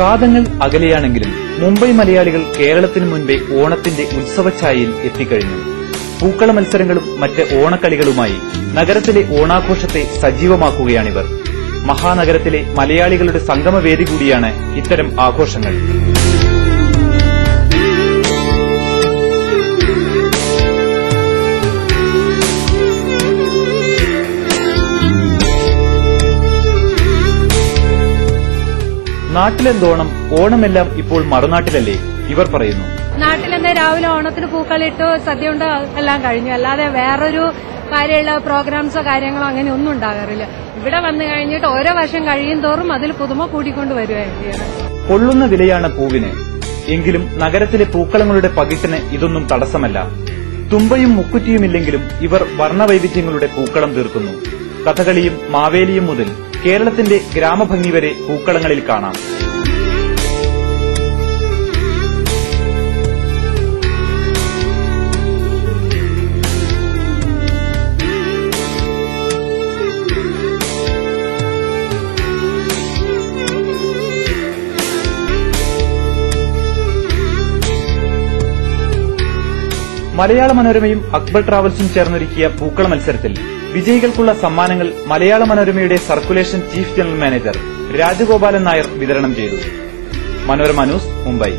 കാതങ്ങൾ അകലെയാണെങ്കിലും മുംബൈ മലയാളികൾ കേരളത്തിനു മുൻപേ ഓണത്തിന്റെ ഉത്സവഛായയിൽ എത്തിക്കഴിഞ്ഞു. പൂക്കള മത്സരങ്ങളും മറ്റ് ഓണക്കളികളുമായി നഗരത്തിലെ ഓണാഘോഷത്തെ സജീവമാക്കുകയാണിവർ. മഹാനഗരത്തിലെ മലയാളികളുടെ സംഗമവേദി കൂടിയാണ് ഇത്തരം ആഘോഷങ്ങൾ. നാട്ടിലെന്തോണം, ഓണമെല്ലാം ഇപ്പോൾ മറുനാട്ടിലല്ലേ, ഇവർ പറയുന്നു. നാട്ടിലെന്താ രാവിലെ ഓണത്തിന് പൂക്കളിട്ടു സദ്യ ഉണ്ട് എല്ലാം കഴിഞ്ഞു, അല്ലാതെ വേറൊരു കാര്യമുള്ള പ്രോഗ്രാംസോ കാര്യങ്ങളോ അങ്ങനെ ഒന്നും ഉണ്ടാകാറില്ല. ഇവിടെ വന്നു കഴിഞ്ഞിട്ട് ഓരോ വർഷം കഴിയും തോറും അതിൽ പുതുമ കൂടിക്കൊണ്ട് വരികയാണ്. കൊള്ളുന്ന വിലയാണ് പൂവിന്. എങ്കിലും നഗരത്തിലെ പൂക്കളങ്ങളുടെ പകിട്ടിന് ഇതൊന്നും തടസ്സമല്ല. തുമ്പയും മുക്കുറ്റിയുമില്ലെങ്കിലും ഇവർ വർണ്ണവൈവിധ്യങ്ങളുടെ പൂക്കളം തീർക്കുന്നു. കഥകളിയും മാവേലിയും മുതൽ കേരളത്തിന്റെ ഗ്രാമഭംഗി വരെ പൂക്കളങ്ങളിൽ കാണാം. മലയാള മനോരമയും അക്ബർ ട്രാവൽസും ചേർന്നൊരുക്കിയ പൂക്കള മത്സരത്തിൽ വിജയികൾക്കുള്ള സമ്മാനങ്ങൾ മലയാള മനോരമയുടെ circulation chief general manager Rajagopalan Nair വിതരണം ചെയ്തു. മനോരമ ന്യൂസ്, മുംബൈ.